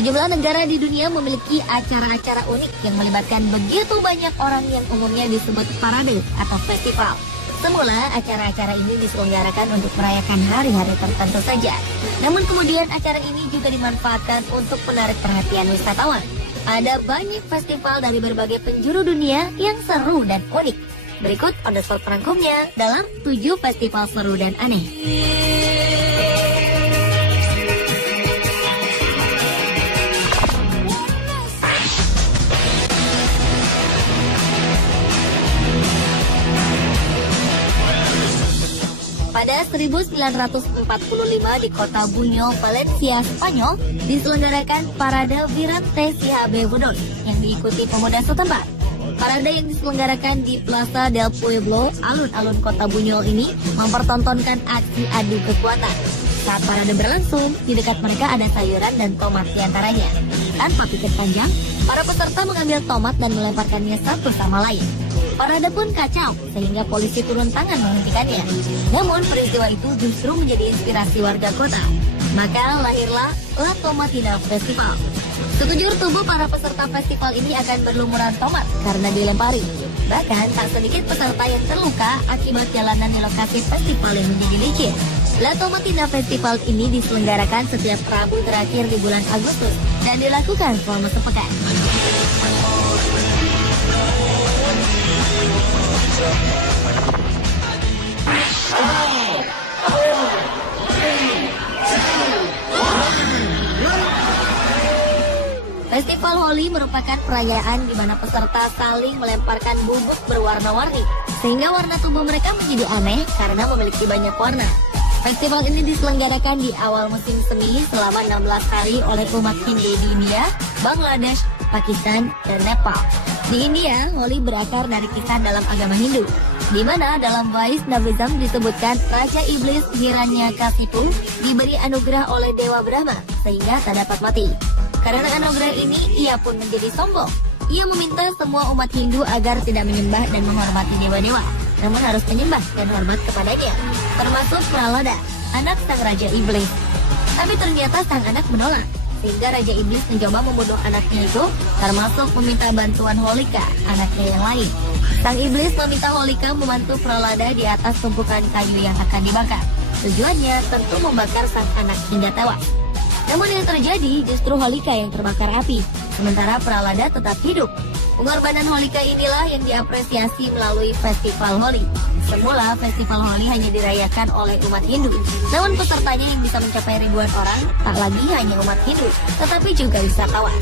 Sejumlah negara di dunia memiliki acara-acara unik yang melibatkan begitu banyak orang yang umumnya disebut parade atau festival. Semula, acara-acara ini diselenggarakan untuk merayakan hari-hari tertentu saja. Namun kemudian acara ini juga dimanfaatkan untuk menarik perhatian wisatawan. Ada banyak festival dari berbagai penjuru dunia yang seru dan unik. Berikut on the spot perangkumnya dalam 7 festival seru dan aneh. Pada 1945 di kota Buñol, Valencia, Spanyol, diselenggarakan Parade Virante CHB Budol yang diikuti pemuda setempat. Parade yang diselenggarakan di Plaza del Pueblo, alun-alun kota Buñol ini mempertontonkan aksi adu kekuatan. Saat parade berlangsung, di dekat mereka ada sayuran dan tomat di antaranya. Tanpa pikir panjang, para peserta mengambil tomat dan melemparkannya satu sama lain. Parade pun kacau, sehingga polisi turun tangan menghentikannya. Namun peristiwa itu justru menjadi inspirasi warga kota. Maka lahirlah La Tomatina Festival. Sekujur tubuh para peserta festival ini akan berlumuran tomat karena dilempari. Bahkan tak sedikit peserta yang terluka akibat jalanan di lokasi festival yang menjadi licin. La Tomatina Festival ini diselenggarakan setiap Rabu terakhir di bulan Agustus dan dilakukan selama sepekan. Festival Holi merupakan perayaan di mana peserta saling melemparkan bubuk berwarna-warni, sehingga warna tubuh mereka menjadi aneh karena memiliki banyak warna. Festival ini diselenggarakan di awal musim semi selama 16 hari oleh umat Hindu di India, Bangladesh, Pakistan, dan Nepal. Di India, Holi berakar dari kisah dalam agama Hindu, di mana dalam Vaishnavism disebutkan Raja Iblis Hiranyakasipu diberi anugerah oleh Dewa Brahma sehingga tak dapat mati. Karena anugerah ini, ia pun menjadi sombong. Ia meminta semua umat Hindu agar tidak menyembah dan menghormati dewa-dewa, namun harus menyembah dan hormat kepadanya, termasuk Prahlada, anak sang Raja Iblis. Tapi ternyata sang anak menolak, sehingga Raja Iblis mencoba membunuh anaknya itu, termasuk meminta bantuan Holika, anaknya yang lain. Sang Iblis meminta Holika membantu Prahlada di atas tumpukan kayu yang akan dibakar. Tujuannya tentu membakar sang anak hingga tewas. Namun yang terjadi justru Holika yang terbakar api, sementara Prahlada tetap hidup. Pengorbanan Holika inilah yang diapresiasi melalui Festival Holi. Semula Festival Holi hanya dirayakan oleh umat Hindu, namun pesertanya yang bisa mencapai ribuan orang tak lagi hanya umat Hindu, tetapi juga wisatawan.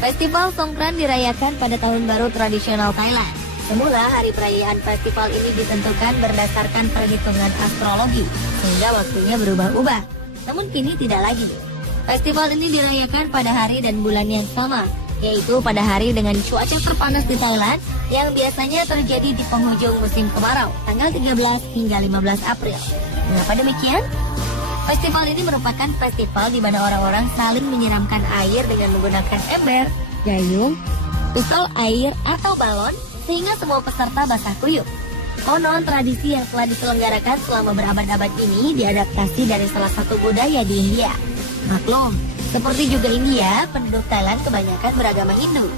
Festival Songkran dirayakan pada tahun baru tradisional Thailand. Semula hari perayaan festival ini ditentukan berdasarkan perhitungan astrologi, sehingga waktunya berubah-ubah. Namun kini tidak lagi. Festival ini dirayakan pada hari dan bulan yang sama, yaitu pada hari dengan cuaca terpanas di Thailand yang biasanya terjadi di penghujung musim kemarau, tanggal 13 hingga 15 April. Mengapa demikian? Festival ini merupakan festival di mana orang-orang saling menyiramkan air dengan menggunakan ember, gayung, pistol air, atau balon, sehingga semua peserta basah kuyup. Konon tradisi yang telah diselenggarakan selama berabad-abad ini diadaptasi dari salah satu budaya di India. Maklum, seperti juga India, penduduk Thailand kebanyakan beragama Hindu.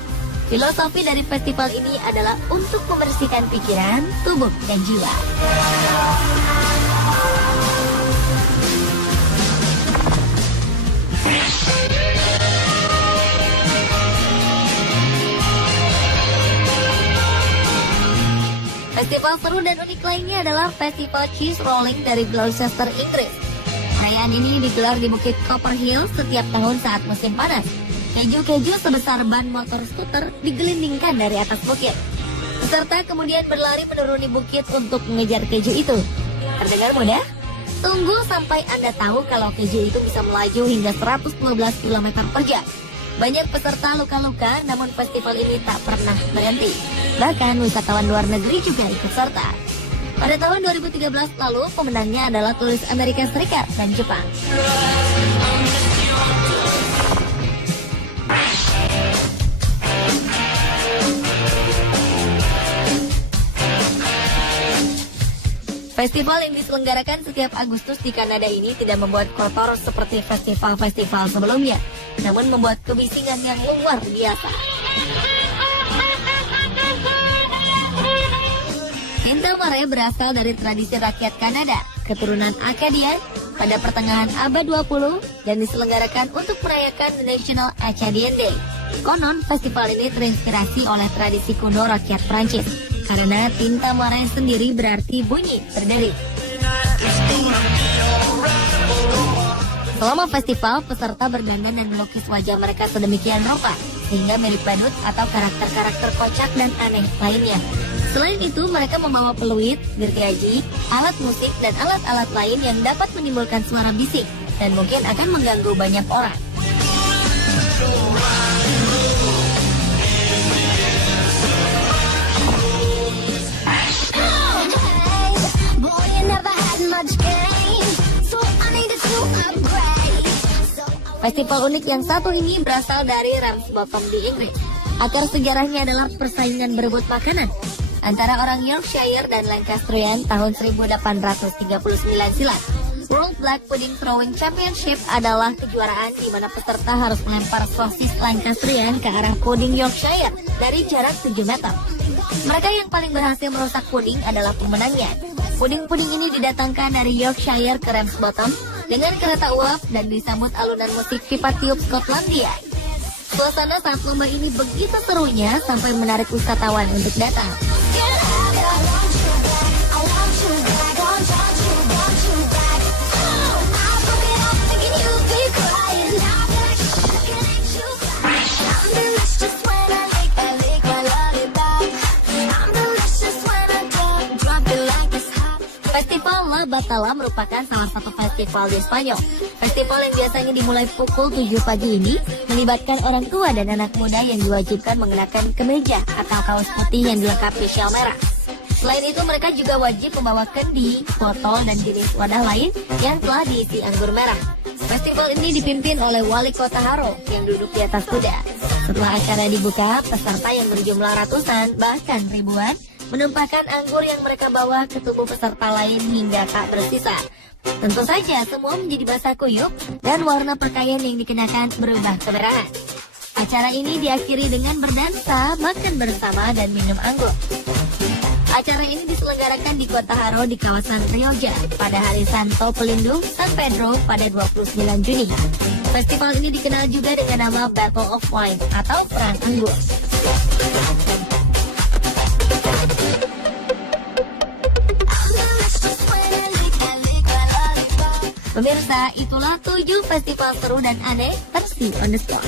Filosofi dari festival ini adalah untuk membersihkan pikiran, tubuh, dan jiwa. Festival seru dan unik lainnya adalah Festival Cheese Rolling dari Gloucester, Inggris. Perayaan ini digelar di Bukit Copperhill setiap tahun saat musim panas. Keju-keju sebesar ban motor skuter digelindingkan dari atas bukit. Peserta kemudian berlari menuruni bukit untuk mengejar keju itu. Terdengar mudah? Tunggu sampai Anda tahu kalau keju itu bisa melaju hingga 112 km per jam. Banyak peserta luka-luka, namun festival ini tak pernah berhenti. Bahkan wisatawan luar negeri juga ikut serta. Pada tahun 2013 lalu, pemenangnya adalah turis Amerika Serikat dan Jepang. Festival yang diselenggarakan setiap Agustus di Kanada ini tidak membuat kotor seperti festival-festival sebelumnya, namun membuat kebisingan yang luar biasa. Tinta Mare berasal dari tradisi rakyat Kanada, keturunan Acadian, pada pertengahan abad 20 dan diselenggarakan untuk merayakan The National Acadian Day. Konon, festival ini terinspirasi oleh tradisi kuno rakyat Prancis, karena tinta mare sendiri berarti bunyi, berderi. Selama festival, peserta berdandan dan melukis wajah mereka sedemikian rupa, sehingga mirip badut atau karakter-karakter kocak dan aneh lainnya. Selain itu, mereka membawa peluit, gergaji, alat musik, dan alat-alat lain yang dapat menimbulkan suara bising, dan mungkin akan mengganggu banyak orang. Festival unik yang satu ini berasal dari Ramsbottom di Inggris. Akar sejarahnya adalah persaingan berebut makanan antara orang Yorkshire dan Lancastrian tahun 1839 silam. World Black Pudding Throwing Championship adalah kejuaraan di mana peserta harus melempar sosis Lancastrian ke arah puding Yorkshire dari jarak 7 meter. Mereka yang paling berhasil merusak puding adalah pemenangnya. Puding-puding ini didatangkan dari Yorkshire ke Ramsbottom dengan kereta uap dan disambut alunan musik pipa tiup Skotlandia. Suasana saat lomba ini begitu serunya sampai menarik wisatawan untuk datang. Festival La Batalla merupakan salah satu festival di Spanyol. Festival yang biasanya dimulai pukul 7 pagi ini melibatkan orang tua dan anak muda yang diwajibkan mengenakan kemeja atau kaos putih yang dilengkapi syal merah. Selain itu, mereka juga wajib membawa kendi, botol, dan jenis wadah lain yang telah diisi anggur merah. Festival ini dipimpin oleh Wali Kota Haro yang duduk di atas kuda. Setelah acara dibuka, peserta yang berjumlah ratusan bahkan ribuan menumpahkan anggur yang mereka bawa ke tubuh peserta lain hingga tak bersisa. Tentu saja semua menjadi basah kuyup dan warna pakaian yang dikenakan berubah kemerahan. Acara ini diakhiri dengan berdansa, makan bersama, dan minum anggur. Acara ini diselenggarakan di Kota Haro di kawasan Rioja pada hari Santo Pelindung San Pedro pada 29 Juni. Festival ini dikenal juga dengan nama Battle of Wine atau Perang Anggur. Pemirsa, itulah 7 festival seru dan aneh versi On The Spot.